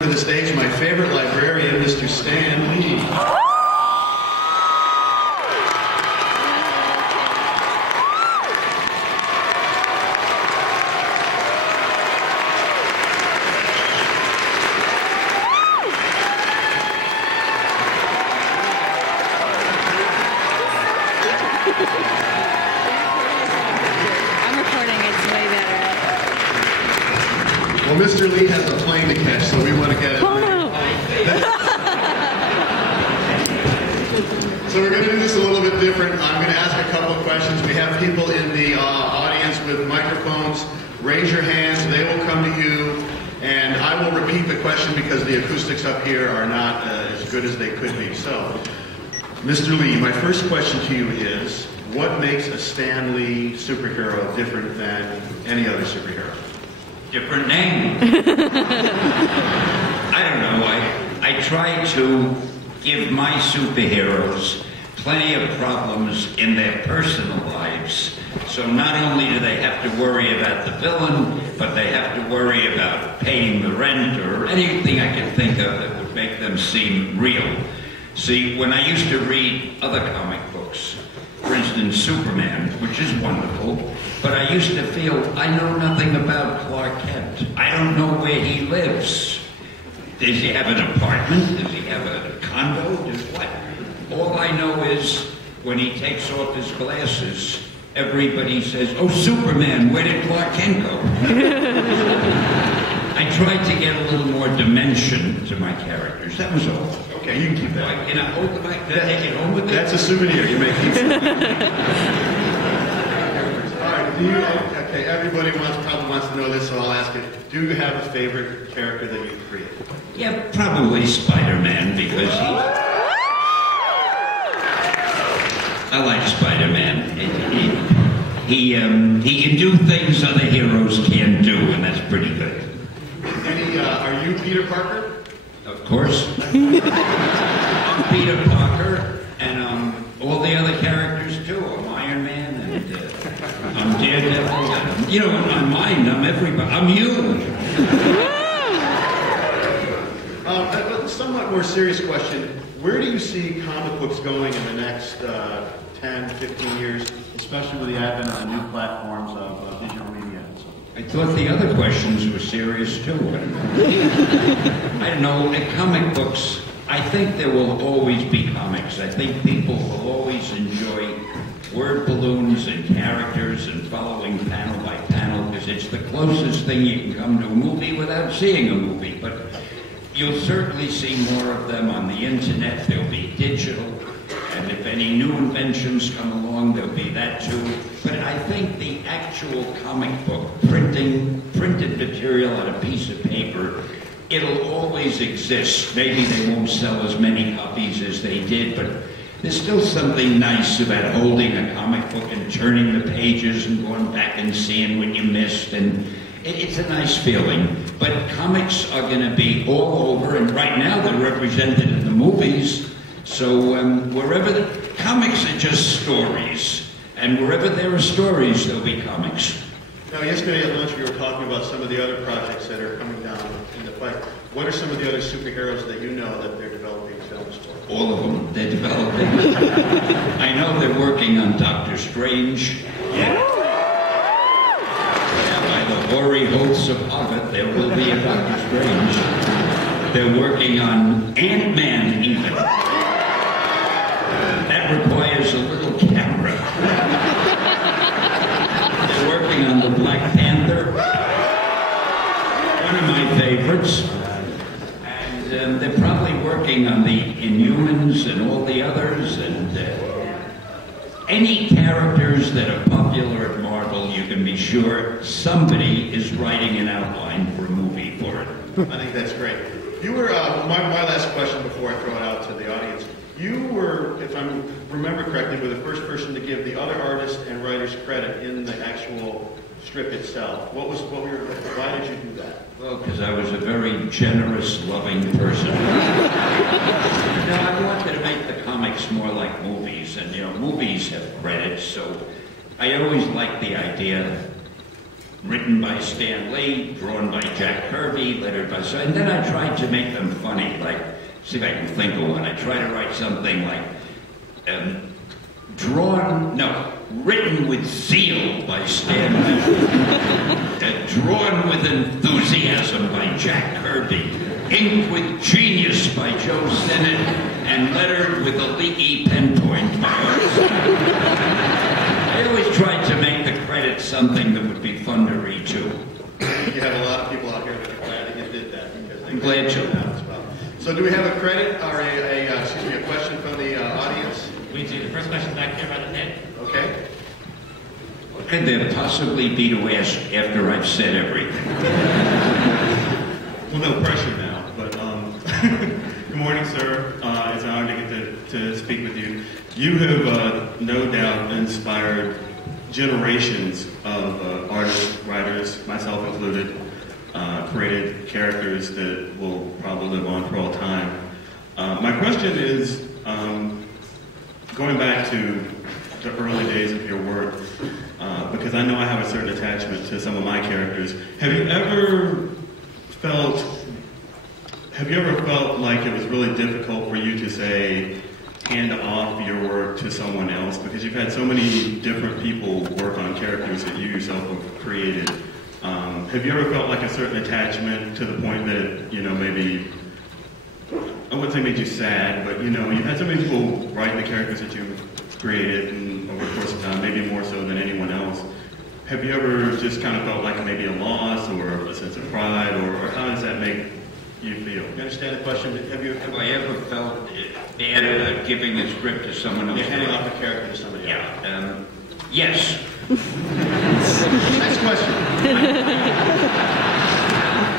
To the stage, my favorite librarian, Mr. Stan Lee. I'm recording, it's way better. Well, Mr. Lee has a plane to catch, so we want to get it. Oh no! So we're going to do this a little bit different. I'm going to ask a couple of questions. We have people in the audience with microphones. Raise your hands. They will come to you. And I will repeat the question because the acoustics up here are not as good as they could be. So, Mr. Lee, my first question to you is, what makes a Stan Lee superhero different than any other superhero? Different name. I don't know. I try to give my superheroes plenty of problems in their personal lives. So not only do they have to worry about the villain, but they have to worry about paying the rent or anything I can think of that would make them seem real. See, when I used to read other comic books, for instance, Superman, which is wonderful, but I used to feel I know nothing about Clark Kent. I don't know where he lives. Does he have an apartment? Does he have a condo? Does what? All I know is when he takes off his glasses, everybody says, "Oh, Superman, where did Clark Kent go?" I tried to get a little more dimension to my characters. That was all. Okay, you can keep that. Can I hold the mic? Can I take it home with me? That's a souvenir. You may keep it. All right. Okay, everybody probably wants to know this, so I'll ask it. Do you have a favorite character that you created? Yeah, probably Spiderman, because I like Spiderman. He can do things other heroes can't do, and that's pretty good. Are you Peter Parker? Of course. I'm Peter Parker, and all the other characters too. I'm Iron Man, and I'm Daredevil. And, you know, in my mind, I'm everybody. I'm you. A somewhat more serious question. Where do you see comic books going in the next 10, 15 years, especially with the advent of the new platforms of digital media? I thought the other questions were serious too. I don't know. In comic books, I think there will always be comics. I think people will always enjoy word balloons and characters and following panel by panel because it's the closest thing you can come to a movie without seeing a movie. But you'll certainly see more of them on the internet. They'll be digital. And if any new inventions come along, there'll be that too. But I think the actual comic book, printed material on a piece of paper, it'll always exist. Maybe they won't sell as many copies as they did, but there's still something nice about holding a comic book and turning the pages and going back and seeing what you missed. And it's a nice feeling. But comics are going to be all over, and right now they're represented in the movies. So wherever the comics are just stories, and wherever there are stories, there'll be comics. Now, yesterday at lunch we were talking about some of the other projects that are coming down in the pipe. What are some of the other superheroes that you know that they're developing films for? All of them, they're developing. I know they're working on Doctor Strange. Yeah. By the hoary oaths of Hobbit, there will be a Doctor Strange. They're working on Ant-Man even. That requires a little camera. They're working on the Black Panther, one of my favorites. And they're probably working on the Inhumans and all the others. And any characters that are popular at Marvel, you can be sure somebody is writing an outline for a movie for it. I think that's great. You were, my last question before I throw it out to the audience. You were, if I remember correctly, were the first person to give the other artists and writers credit in the actual strip itself. Why did you do that? Well, because I was a very generous, loving person. I wanted to make the comics more like movies, and movies have credits, so I always liked the idea written by Stan Lee, drawn by Jack Kirby, lettered by... And then I tried to make them funny, like, see if I can think of one. I tried to write something like, written with zeal by Stan Lee, drawn with enthusiasm by Jack Kirby, inked with genius by Joe Sennett, and lettered with a leaky pen point by Art. I always tried to make the credits something that would be fun to read too. You have a lot of people out here that are glad that you did that. Because I'm glad to. As well. So do we have a credit or a question from the audience? We do. The first question back here by the head. Okay. What could there possibly be to ask after I've said everything? Well, no pressure now, but good morning, sir. It's an honor to get to speak with you. You have no doubt inspired generations of artists, writers, myself included, created characters that will probably live on for all time. My question is, going back to the early days of your work, because I know I have a certain attachment to some of my characters. Have you ever felt like it was really difficult for you to say, hand off your work to someone else? Because you've had so many different people work on characters that you yourself have created. Have you ever felt like a certain attachment to the point that, maybe, I wouldn't say made you sad, but you've had so many people write the characters that you've created, and over the course of time, maybe more so than anyone else. Have you ever just kind of felt like maybe a loss or a sense of pride, or how does that make you feel? You understand the question? Have I ever felt bad about giving the script to someone else? You're handing off a character to somebody else. Yeah. Yes. Next question.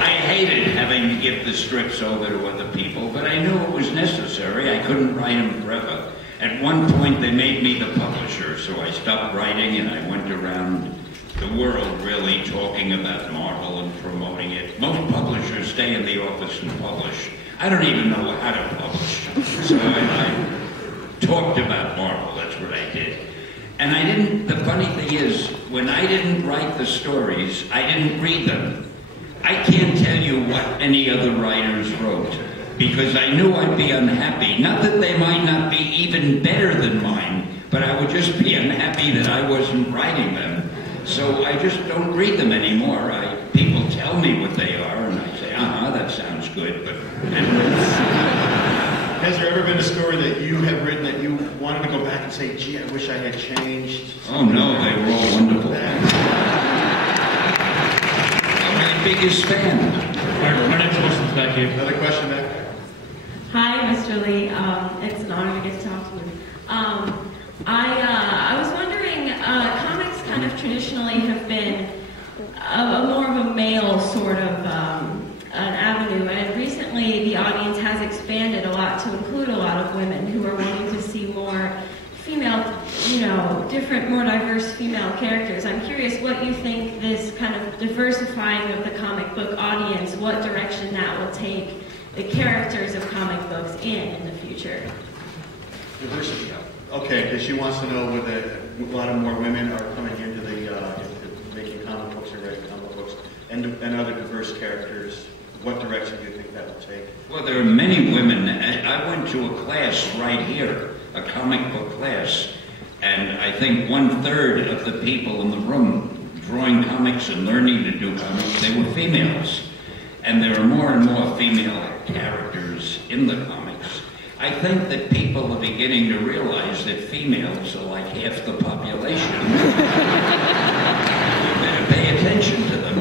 I hated having to give the scripts over to other people, but I knew it was necessary. I couldn't write them forever. At one point, they made me the publisher, so I stopped writing and I went around the world really talking about Marvel and promoting it. Most publishers stay in the office and publish. I don't even know how to publish. So I talked about Marvel, that's what I did. And the funny thing is, when I didn't write the stories, I didn't read them. I can't tell you what any other writers wrote, because I knew I'd be unhappy. Not that they might not be even better than mine, but I would just be unhappy that I wasn't writing them. So I just don't read them anymore. People tell me what they are, and I say, that sounds good, but... Has there ever been a story that you have written that you wanted to go back and say, gee, I wish I had changed? Oh no, they were all wonderful. I'm my biggest fan. Our next question's back here. Another question back there. Hi, Mr. Lee. It's an honor to get to talk to you. I was wondering, comics kind of traditionally have been more of a male sort of an avenue, and recently the audience has expanded a lot to include a lot of women who are wanting to see more female, different, more diverse female characters. I'm curious what you think this kind of diversifying of the comic book audience, what direction that will take the characters of comic books in the future. Diversity. Okay, because she wants to know whether a lot of more women are coming into making comic books or writing comic books and other diverse characters. What direction do you think that will take? Well, there are many women. I went to a class right here, a comic book class, and I think 1/3 of the people in the room drawing comics and learning to do comics, they were females. And there are more and more female characters in the comics. I think that people are beginning to realize that females are like half the population. You better pay attention to them.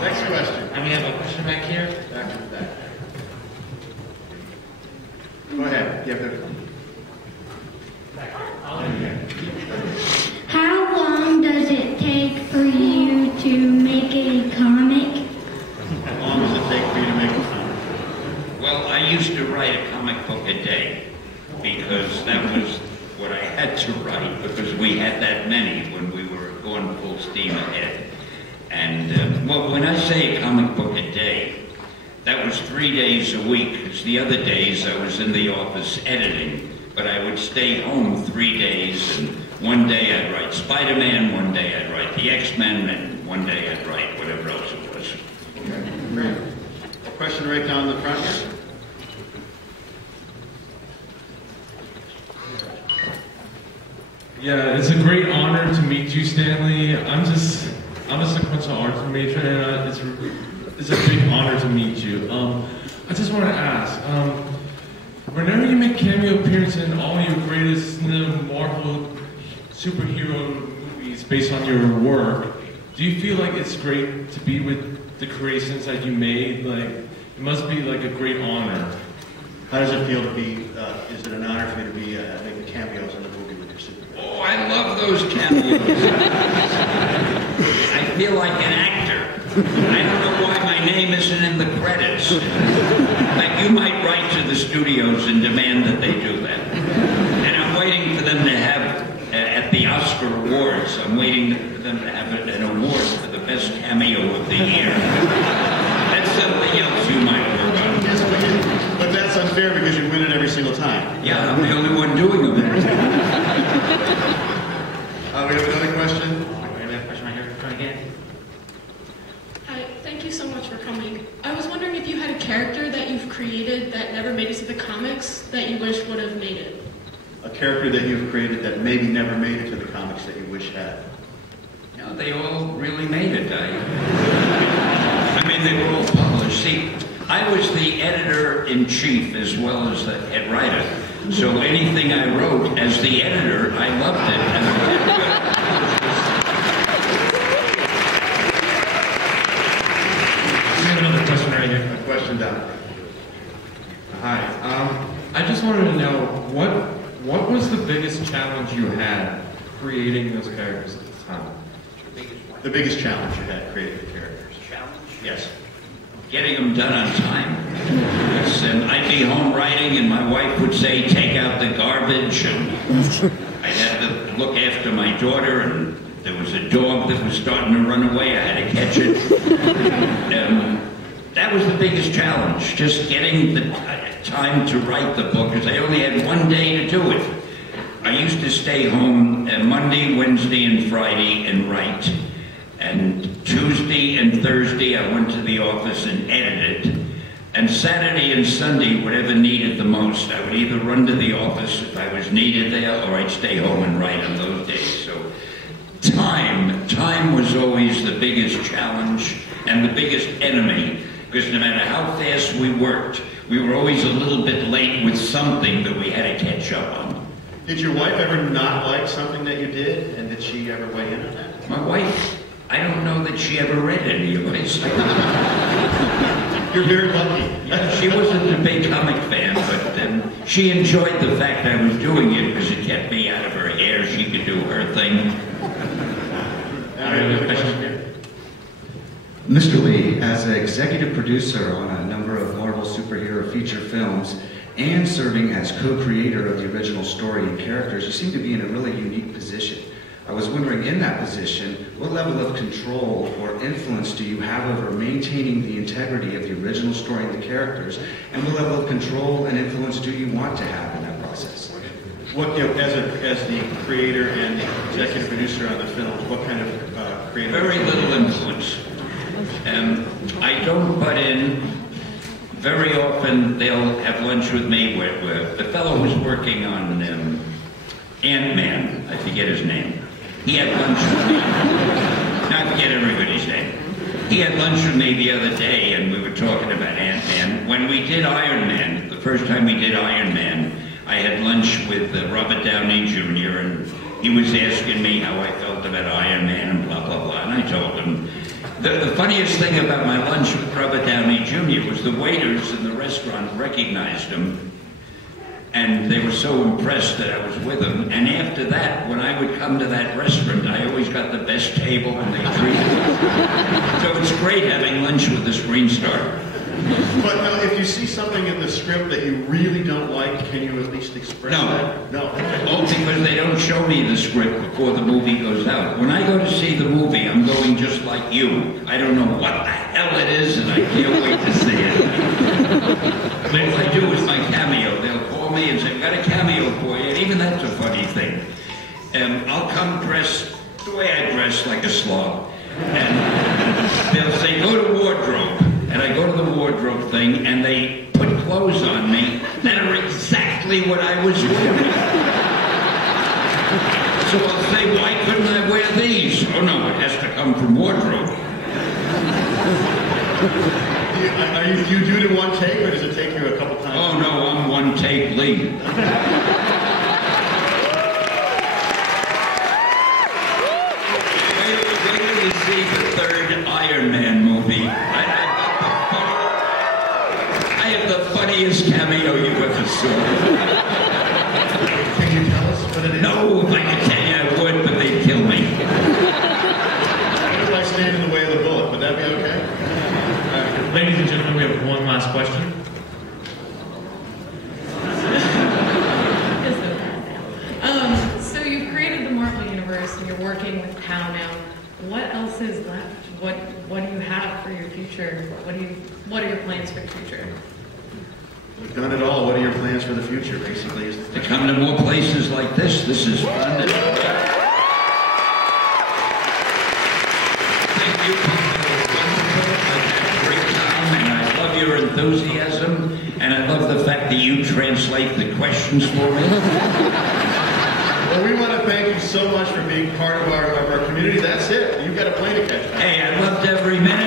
Next question. And we have a question back here. Back to the back. Go ahead. You have the... How long does it take for you to make a comic? How long does it take for you to make a comic? Well, I used to write a comic book a day because that was what I had to write, because we had that many when we were going full steam ahead. And well, when I say a comic book a day, that was 3 days a week, because the other days I was in the office editing, but I would stay home 3 days and One day I'd write Spiderman, one day I'd write the X-Men, and one day I'd write whatever else it was. Great. A question right down the front here. Yeah, it's a great honor to meet you, Stanley. I'm a sequential arts major, and it's a big honor to meet you. I just want to ask, whenever you make cameo appearances in all your greatest Marvel superhero movies based on your work, do you feel like it's great to be with the creations that you made? Like, it must be like a great honor. How does it feel to be, is it an honor for you to be making cameos in the movie with your superhero? Oh, I love those cameos. I feel like an actor. I don't know why my name isn't in the credits. Like, you might write to the studios and demand that they do that. And I'm waiting for them to have, at the Oscar Awards, I'm waiting for them to have an award for the best cameo of the year. That's something else you might work on. But that's unfair because you win it every single time. Yeah, I'm the only one doing them. We have another question. We have a question right here. Come again. Hi, thank you so much for coming. I was wondering if you had a character that you've created that never made it to the comics that you wish would have made it. A character that you've created that maybe never made it to the comics that you wish had. No, they all really made it. I mean, they were all published. See, I was the editor-in-chief as well as the head writer. So anything I wrote as the editor, I loved it. We have another question right here. A question down. Hi. I just wanted to know what was the biggest challenge you had creating those characters at the time? The biggest challenge you had creating the characters. Challenge? Yes. Getting them done on time. And I'd be home writing, and my wife would say, "Take out the garbage," and I'd have to look after my daughter, and there was a dog that was starting to run away. I had to catch it. That was the biggest challenge, just getting the time to write the book, because I only had one day to do it. I used to stay home Monday, Wednesday, and Friday and write. And Tuesday and Thursday, I went to the office and edited. And Saturday and Sunday, whatever needed the most, I would either run to the office if I was needed there, or I'd stay home and write on those days. So time was always the biggest challenge and the biggest enemy, because no matter how fast we worked, we were always a little bit late with something that we had to catch up on. Did your wife ever not like something that you did, and did she ever weigh in on that? My wife, I don't know that she ever read any of my stuff. You're very lucky. Yeah, she wasn't a big comic fan, but she enjoyed the fact I was doing it because it kept me out of her hair. She could do her thing. Mr. Lee, as an executive producer on a number of Marvel superhero feature films and serving as co-creator of the original story and characters, you seem to be in a really unique position. I was wondering, in that position, what level of control or influence do you have over maintaining the integrity of the original story and the characters, and what level of control and influence do you want to have in that process? What, as the creator and the executive producer on the films, what kind of creative? Very little influence. I don't butt in. Very often they'll have lunch with me where the fellow who's working on Ant-Man, I forget his name. He had lunch with me. Now I forget everybody's name. He had lunch with me the other day, and we were talking about Ant-Man. When we did Iron Man, the first time we did Iron Man, I had lunch with Robert Downey Jr., and he was asking me how I felt about Iron Man and blah, blah, blah, and I told him. The funniest thing about my lunch with Robert Downey Jr. was the waiters in the restaurant recognized him, and they were so impressed that I was with him. And after that, when I would come to that restaurant, I always got the best table, and they treated me. So it's great having lunch with the screen star. But no, if you see something in the script that you really don't like, can you at least express that? No. Oh, because they don't show me the script before the movie goes out. When I go to see the movie, I'm going just like you. I don't know what the hell it is, and I can't wait to see it. All I do is my cameo. They'll call me and say, "Got a cameo for you." And even that's a funny thing. I'll come dressed the way I dress, like a slob. And they'll say, go to wardrobe. And I go to the wardrobe thing, and they put clothes on me that are exactly what I was wearing. So I'll say, why couldn't I wear these? Oh no, it has to come from wardrobe. Do you do it in one take, or does it take you a couple times? Oh no, I'm one take lead. Wait till you see the third Iron Man movie. I have the funniest cameo you ever saw. Can you tell us what it is? No, if I could tell you I would, but they'd kill me. What if I stand in the way of the bullet? Would that be okay? Ladies and gentlemen, we have one last question. So you've created the Marvel Universe and you're working with POW now. What else is left? What do you have for your future? What are your plans for the future? We've done it all. What are your plans for the future, basically? Is To come to more places like this. This is fun. Thank you. I've had a great time, and I love your enthusiasm, and I love the fact that you translate the questions for me. Well, we want to thank you so much for being part of our community. That's it. You've got a plane to catch. Hey, I loved every minute.